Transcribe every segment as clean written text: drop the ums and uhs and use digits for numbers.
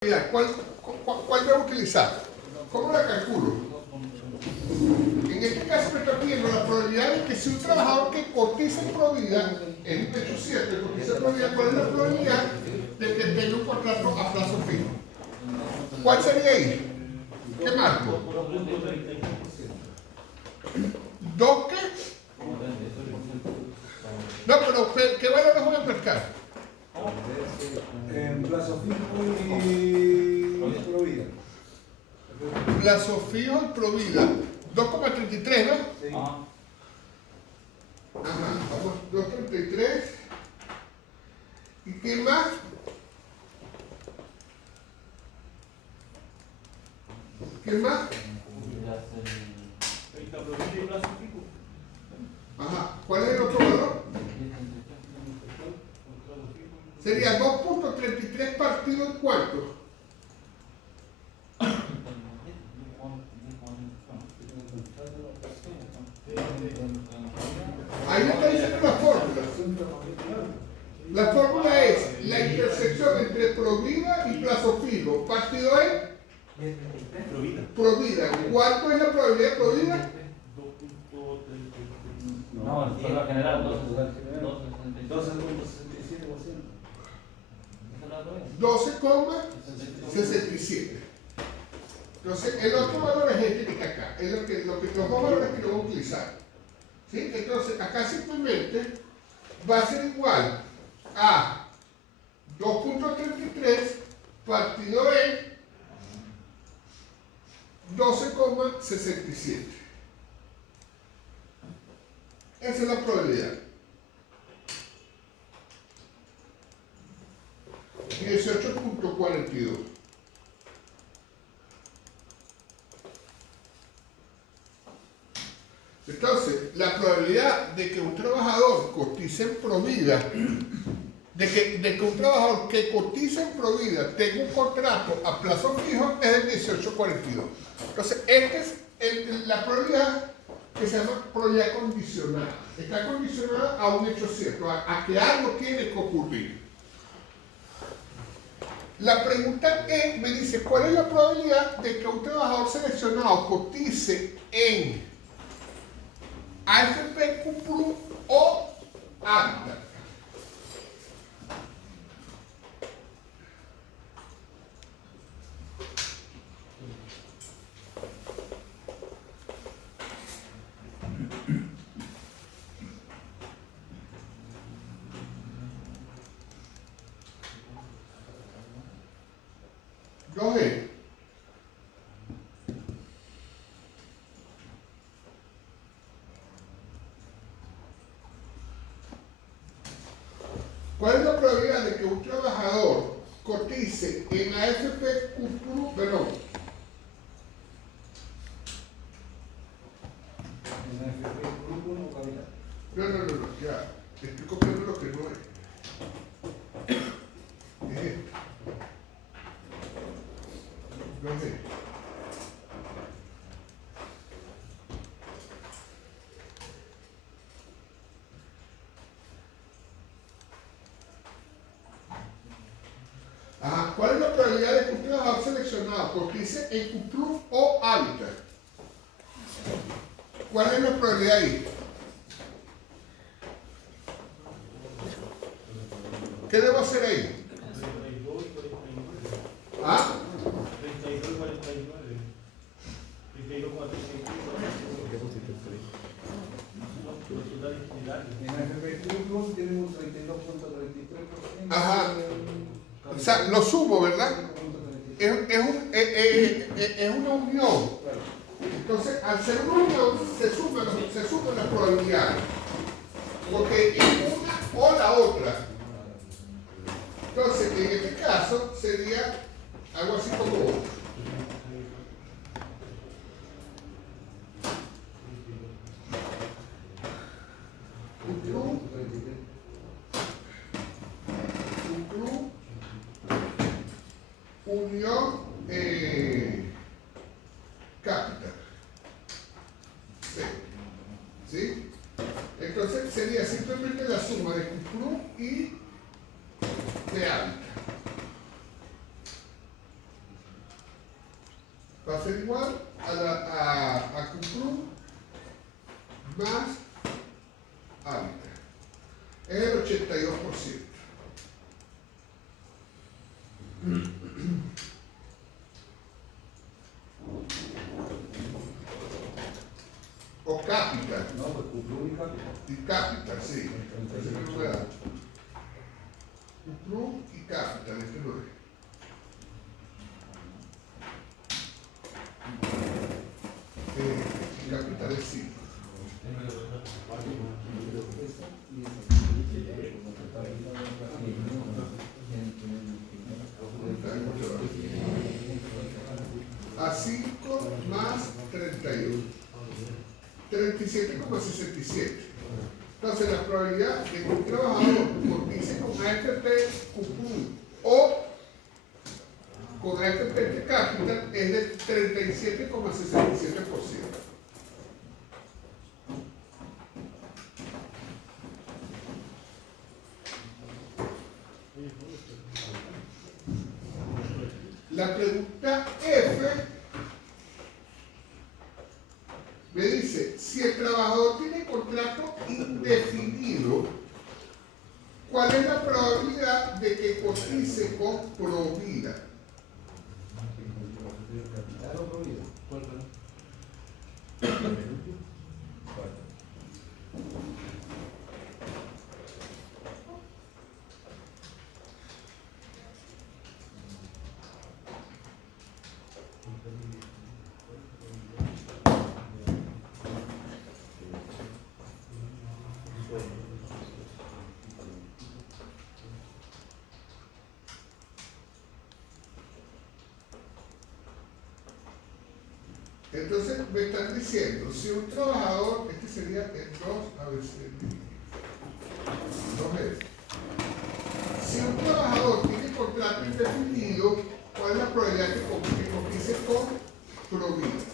¿Cuál debo utilizar? ¿Cómo la calculo? En este caso me está pidiendo la probabilidad de que si un trabajador que cotiza en Provida, es un hecho cierto, que cotiza en Provida, ¿cuál es la probabilidad de que tenga un contrato a plazo fijo? ¿Cuál sería ahí? ¿Qué marco? ¿2 qué? No, pero ¿qué valores voy a marcar? En plazo fijo y Provida. Plazo fijo y Provida. 2,33, ¿no? Sí. Ajá, vamos, 2,33. ¿Y qué más? ¿Qué más? Ajá, ¿cuál es el otro valor? Sería 2,33 partido en cuánto. Ahí está diciendo la fórmula. La fórmula es la intersección entre Provida y plazo fijo. Partido en Provida. ¿Cuánto es la probabilidad de Provida? No, es la general, 12,67. Entonces, el otro valor es este que está acá. Es los dos valores que lo voy a utilizar. ¿Sí? Entonces, acá simplemente va a ser igual a 2,33 partido en 12,67. Esa es la probabilidad. 18,42. Entonces, la probabilidad de que un trabajador cotice en Provida, de que un trabajador que cotiza en Provida tenga un contrato a plazo fijo es el 18,42. Entonces, esta es la probabilidad que se llama probabilidad condicionada. Está condicionada a un hecho cierto, a que algo tiene que ocurrir. La pregunta es, me dice, ¿cuál es la probabilidad de que un trabajador seleccionado cotice en AFP, CUPRU o Hábitat? ¿Cuál es la probabilidad de que un trabajador cotice en AFP, CUPRU, perdón? No, ya. Estoy copiando lo que no es. Es esto. No es esto. Ajá. ¿Cuál es la probabilidad de que un trabajador seleccionado cotice en CUPRU o Hábitat? ¿Cuál es la probabilidad ahí? ¿Qué debo hacer ahí? ¿Ah? 32 y 49. 32, 45. En AFP Club tenemos un 32,33%. Ajá. O sea, lo sumo, ¿verdad? Es una unión. Entonces, al ser una unión, se suman las probabilidades. Porque es una o la otra. Entonces, en este caso, sería algo así como unión capital. ¿Sí? Entonces sería simplemente la suma de CUPRU y de Hábitat. va a ser igual a Cuprum más Habitat. Es el 82%. O Capital. No, pues Cuprum y Capital. Y Capital, sí. Ese no me da. Cuprum y Capital, este no es. Capital es 5. A 5 más 31. 37,67. Entonces la probabilidad de que un trabajador cotice con AFP Cuprum o con AFP Capital es de 37,67%. La pregunta F me dice, si el trabajador tiene contrato indefinido, ¿cuál es la probabilidad de que cotice con Provida? ¿Capital o Provida? ¿Cuál fue? Entonces me están diciendo, si un trabajador, este sería el 2, a ver si no es. Si un trabajador tiene contrato indefinido, ¿cuál es la probabilidad que cotice con Provida?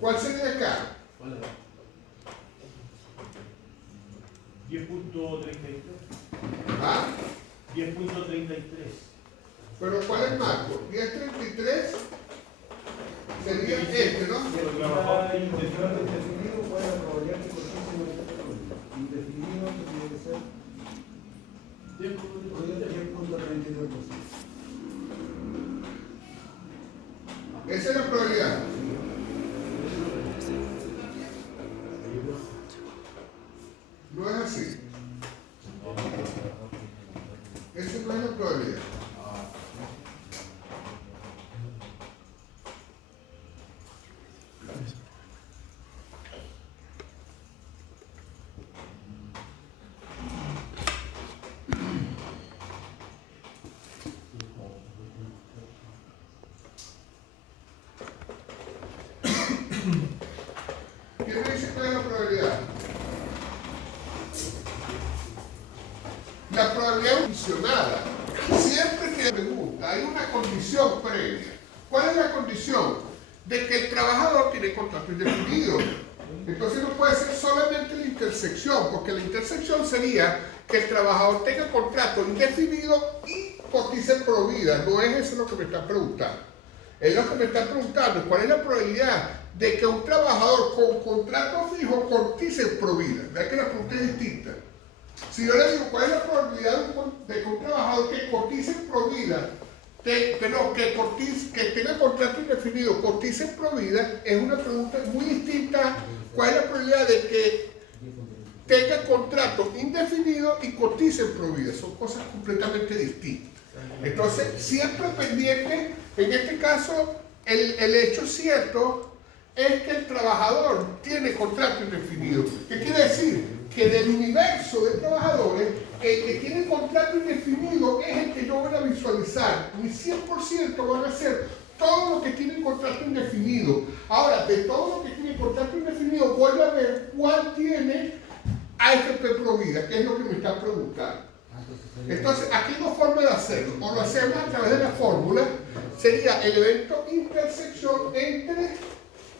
¿Cuál sería acá? ¿Cuál era? 10.33. ¿Ah? 10.33. ¿Pero cuál es el marco? 1033 sería este, ¿no? Si el trabajador indefinido, ¿cuál es la probabilidad que cotice con este Provida? Indefinido tiene que ser 10.32%. Esa es la probabilidad. No es así. Esa no es la probabilidad. ¿Quién me dice cuál es la probabilidad? La probabilidad condicionada. Siempre que pregunta, hay una condición previa. ¿Cuál es la condición? De que el trabajador tiene contrato indefinido. Entonces no puede ser solamente la intersección, porque la intersección sería que el trabajador tenga contrato indefinido y cotice Provida. No es eso lo que me están preguntando. Es lo que me están preguntando, ¿cuál es la probabilidad de que un trabajador con contrato fijo cotice Provida? ¿Verdad que la pregunta es distinta? Si yo le digo, ¿cuál es la probabilidad de que un trabajador que cotice Provida, que tenga contrato indefinido, cotice Provida? Es una pregunta muy distinta. ¿Cuál es la probabilidad de que tenga contrato indefinido y cotice Provida? Son cosas completamente distintas. Entonces, siempre pendiente, en este caso, el hecho cierto es que el trabajador tiene contrato indefinido. ¿Qué quiere decir? Que del universo de trabajadores, el que tiene contrato indefinido es el que yo voy a visualizar. Mi 100% van a ser todos los que tienen contrato indefinido. Ahora, de todos los que tienen contrato indefinido, voy a ver cuál tiene AFP Provida, que es lo que me están preguntando. Entonces, aquí hay dos formas de hacerlo. O lo hacemos a través de la fórmula, sería el evento intersección entre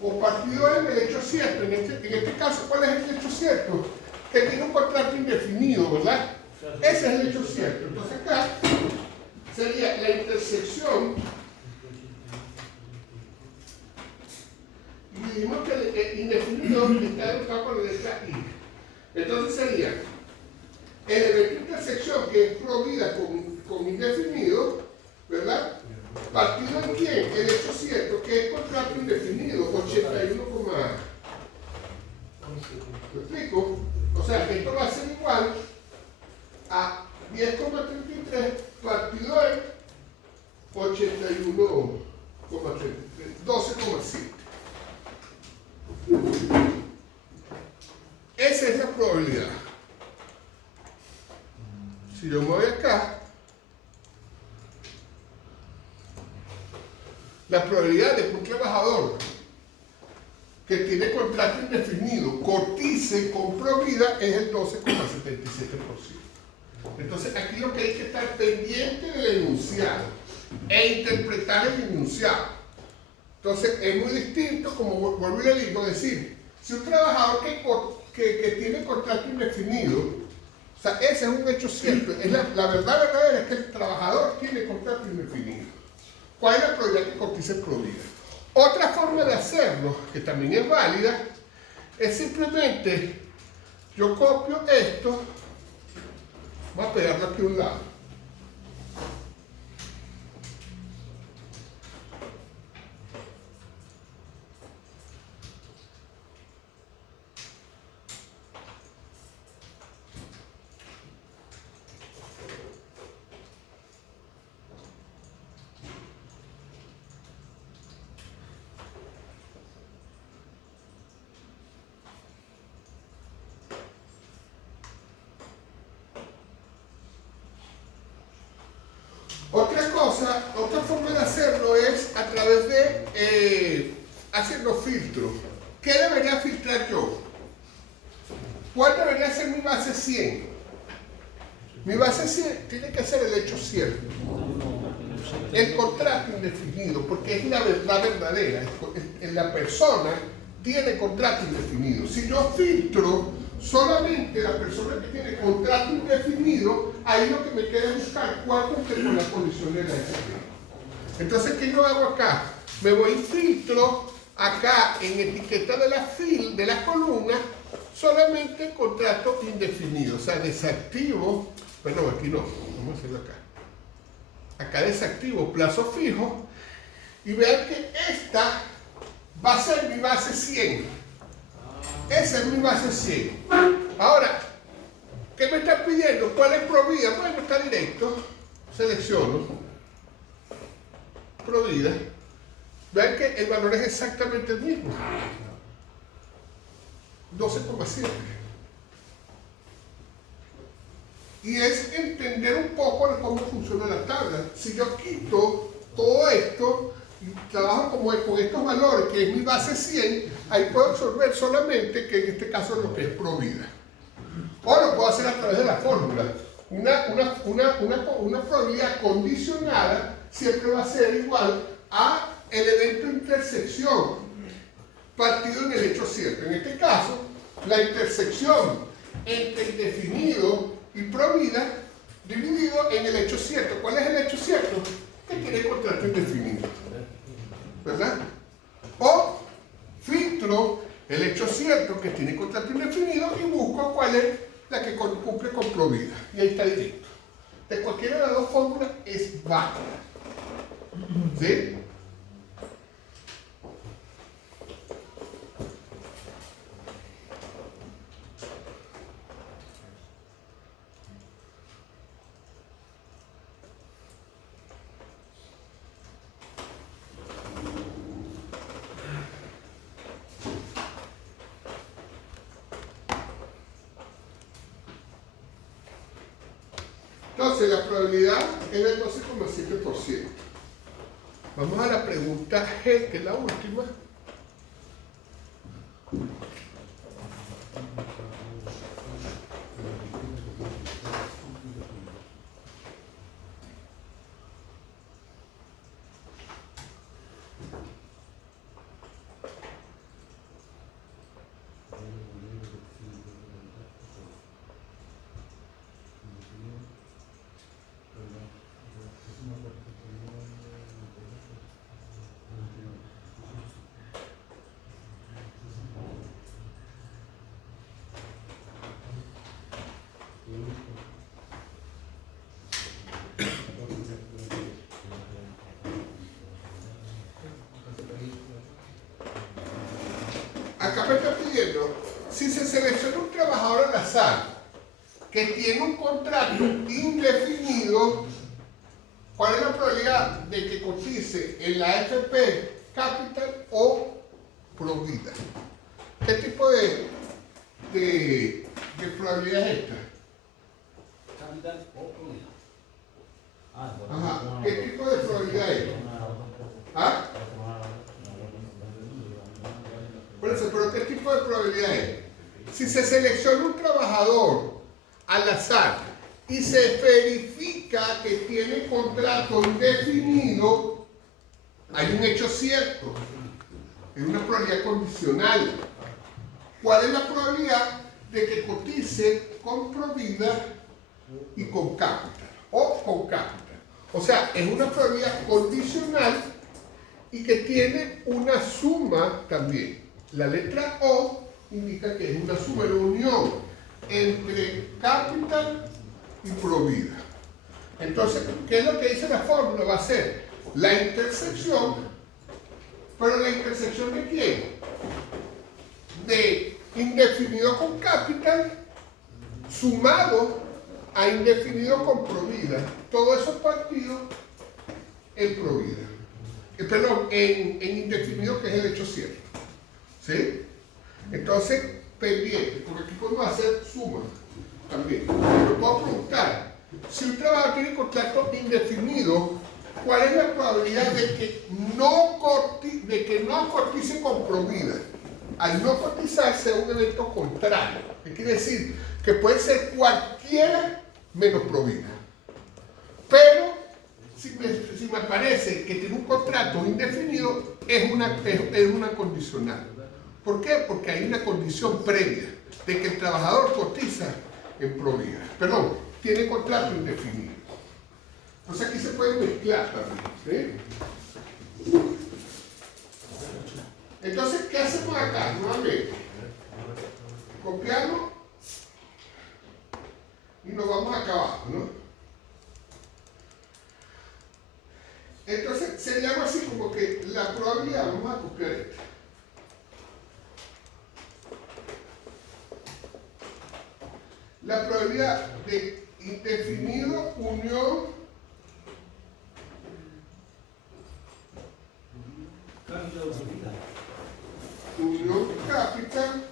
o partido del hecho cierto. En este caso, ¿cuál es el hecho cierto? que tiene un contrato indefinido, ¿verdad? Ese es el hecho cierto. Entonces acá sería la intersección. Y dijimos que el indefinido está denominado con la letra I. Entonces sería el evento intersección que es provida con indefinido, ¿verdad? ¿Partido en quién? El hecho cierto que es contrato indefinido, 81, ¿me explico? O sea, esto va a ser igual a 10,33 partido en 81,33, 12,7. Esa es la probabilidad. Si yo me voy acá, la probabilidad de que un trabajador que tiene contrato indefinido cotice con provida es el 12,77%. Entonces aquí lo que hay que estar pendiente del enunciado e interpretar el enunciado. Entonces es muy distinto, como vuelvo y le digo, decir, si un trabajador que tiene contrato indefinido, o sea, ese es un hecho cierto, es la verdad verdadera es que el trabajador tiene contrato indefinido. ¿Cuál es la probabilidad que cotice provida? Otra forma de hacerlo, que también es válida, es simplemente, yo copio esto, voy a pegarlo aquí a un lado. Otra cosa, otra forma de hacerlo es a través de hacer los filtros. ¿Qué debería filtrar yo? ¿Cuál debería ser mi base 100? Mi base 100 tiene que ser el hecho cierto. El contrato indefinido, porque es la verdad verdadera. La persona tiene contrato indefinido. Si yo filtro solamente la persona que tiene contrato indefinido, ahí lo que me queda es buscar cuál cumple con la condición de la SP. Entonces, ¿qué yo hago acá? Me voy y filtro acá en etiqueta de la columna solamente contrato indefinido. O sea, desactivo, perdón, aquí no, vamos a hacerlo acá. Acá desactivo plazo fijo y vean que esta va a ser mi base 100. Esa es mi base 100. Ahora, ¿qué me está pidiendo? ¿Cuál es provida? Bueno, está directo. Selecciono. Provida. Vean que el valor es exactamente el mismo. 12,7. Y es entender un poco de cómo funciona la tabla. Si yo quito todo esto y trabajo con estos valores, que es mi base 100, ahí puedo absorber solamente que en este caso es lo que es provida. O lo puedo hacer a través de la fórmula. Una probabilidad condicionada siempre va a ser igual a el evento intersección partido en el hecho cierto. En este caso, la intersección entre indefinido y provida dividido en el hecho cierto. ¿Cuál es el hecho cierto? Que tiene contrato indefinido, ¿verdad? O filtro el hecho cierto que tiene contrato indefinido y busco cuál es la que cumple con provida. Y ahí está directo. De cualquiera de las dos fórmulas es válida. ¿Sí? Entonces, la probabilidad es del 12,7%. Vamos a la pregunta G, que es la última. acá me está pidiendo, si se selecciona un trabajador al azar que tiene un contrato indefinido, ¿cuál es la probabilidad de que cotice en la AFP, Capital o Provida? ¿Qué tipo de probabilidad es esta? Capital o Provida. Ajá. ¿Qué tipo de probabilidad es? ¿Ah? Por eso, pero ¿qué tipo de probabilidad es? Si se selecciona un trabajador al azar y se verifica que tiene contrato indefinido, hay un hecho cierto, es una probabilidad condicional. ¿Cuál es la probabilidad de que cotice con Provida y con Capital? O con Capital. O sea, es una probabilidad condicional y que tiene una suma también. La letra O indica que es una suma, una unión entre Capital y Provida. Entonces, ¿qué es lo que dice la fórmula? Va a ser la intersección, pero la intersección ¿de quién? De indefinido con Capital sumado a indefinido con Provida. Todos esos partidos en Provida. Perdón, en indefinido, que es el hecho cierto. ¿Sí? Entonces, pendiente, porque aquí podemos hacer suma también. Pero puedo preguntar, si un trabajador tiene contrato indefinido, ¿cuál es la probabilidad de que no cotice con Provida? Al no cotizar sea un evento contrario. ¿Qué quiere decir? Que puede ser cualquiera menos Provida. Pero, si me parece que tiene un contrato indefinido, es una condicional. ¿Por qué? Porque hay una condición previa de que el trabajador cotiza en Provida. Perdón, tiene contrato indefinido. Entonces aquí se puede mezclar también. ¿Sí? Entonces, ¿qué hacemos acá? Nuevamente, copiamos y nos vamos acá abajo, ¿no? Entonces, se llama así como que la probabilidad, vamos a copiar esto. La probabilidad de indefinido unión Capital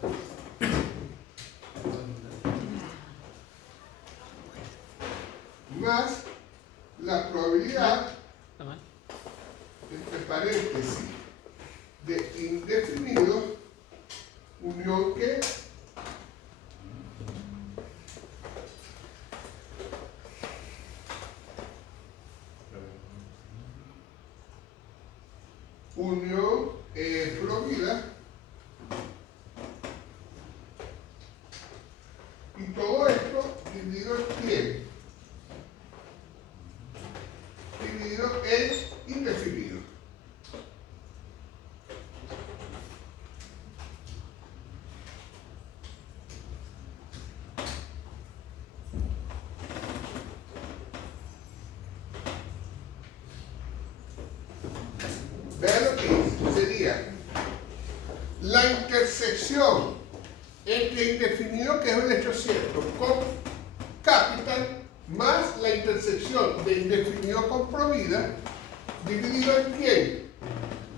más la probabilidad, entre paréntesis, de indefinido unión que unión Provida, y todo esto dividido en quién, dividido en indefinido. Vean lo que sería la intersección entre indefinido, que es un hecho cierto, con Capital, más la intersección de indefinido con Provida, dividido en quién?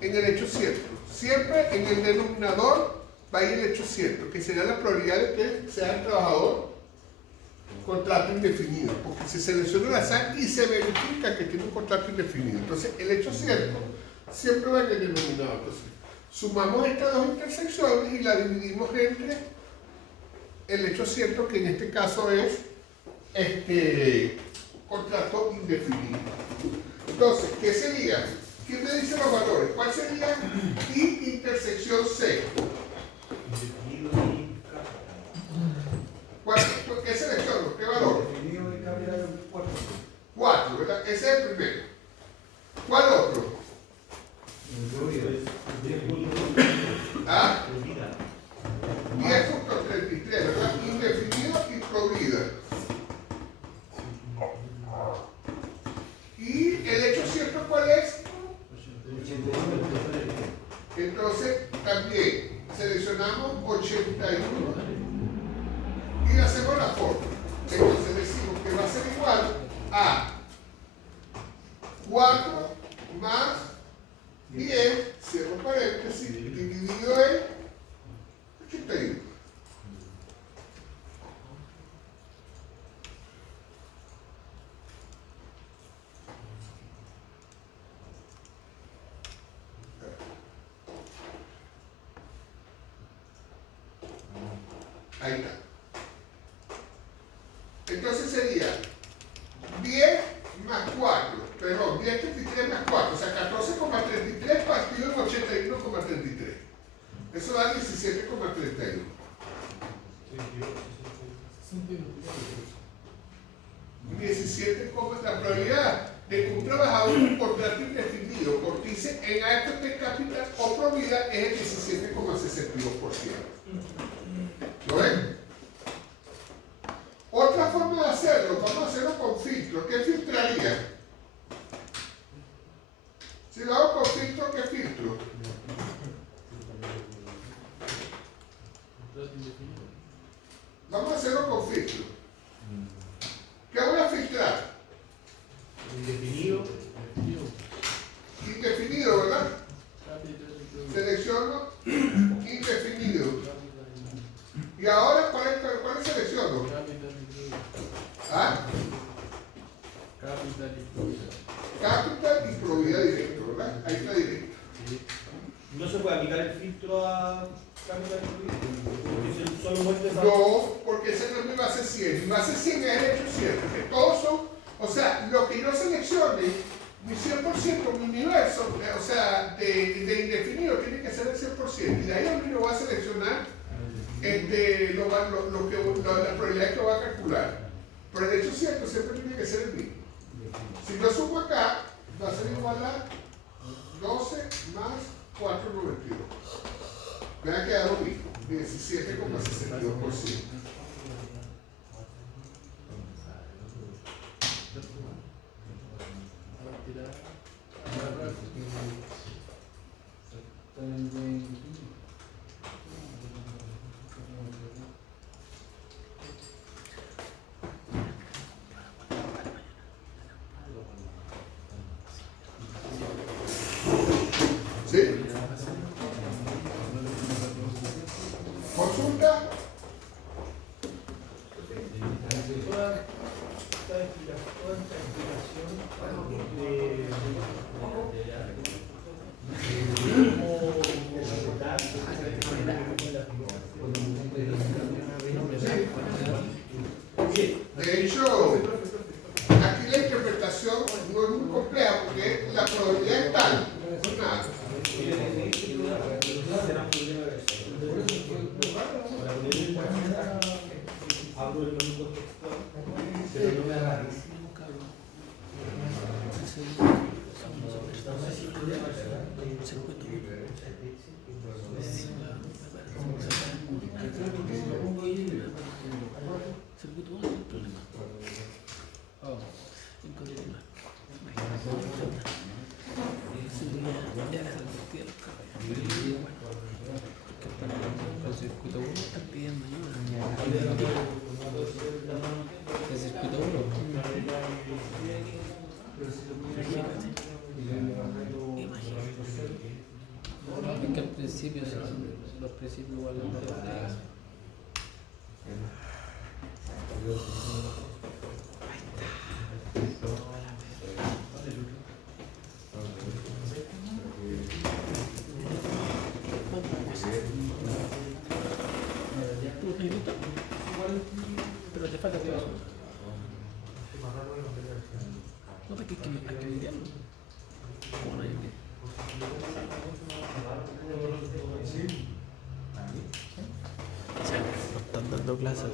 En el hecho cierto. Siempre en el denominador va a ir el hecho cierto, que sería la probabilidad de que sea el trabajador contrato indefinido, porque se selecciona el azar y se verifica que tiene un contrato indefinido. Entonces, el hecho cierto siempre va en el denominador. Entonces, sumamos estas dos intersecciones y la dividimos entre el hecho cierto, que en este caso es contrato indefinido. Entonces, ¿qué sería? ¿Quién me dice los valores? ¿Cuál sería I intersección C? ¿Qué selecciono? ¿Qué valor? Definido de Capital 4. 4, ¿verdad? Ese es el primero. ¿Cuál otro? ¿Ah? 10.33, ¿verdad? Indefinido y Provida. ¿Y el hecho cierto cuál es? Entonces, también, 4 más 10, cierro paréntesis, dividido en 81. Ahí está. Entonces sería 10 más 4, perdón, 10,33 más 4, o sea, 14,33 partido en 81,33. Eso da 17,31. 17, la probabilidad de que un trabajador con contrato indefinido cotice en AFP Capital o Provida es el 17,62%. ¿Lo ven? Otra forma de hacerlo, vamos a hacerlo con filtro. ¿Qué filtraría? Si lo hago con filtro, ¿qué filtro? Vamos a hacerlo con filtro. ¿Qué voy a filtrar? Indefinido. Indefinido, ¿verdad? Selecciono indefinido. ¿Y ahora cuál selecciono? ¿Ah? Capital y Provida directo, ¿verdad? Ahí está directo. No se puede aplicar el filtro a Capital y Provida. Porque si solo muestra esa. No, porque esa no es mi base 100. Mi base 100 es el hecho 100, porque todos son, o sea, lo que yo seleccione, mi 100%, mi universo, o sea, de indefinido tiene que ser el 100%. Y de ahí a mí lo voy a seleccionar la probabilidad que voy a calcular. Pero el hecho cierto siempre tiene que ser el mismo. Si lo sumo acá, va a ser igual a 12 más 4,92. Me va a quedar lo mismo, 17,62%. ¿Sí? Consulta. Toda esta explicación De hecho, aquí la interpretación no es muy compleja porque la probabilidad es tal. Nada. Abro el menú contextual. Que al principio, los principios igual pero te falta todo eso. No, porque hay que enviarlo. ¿Cómo no hay que? O sea, no están dando clases.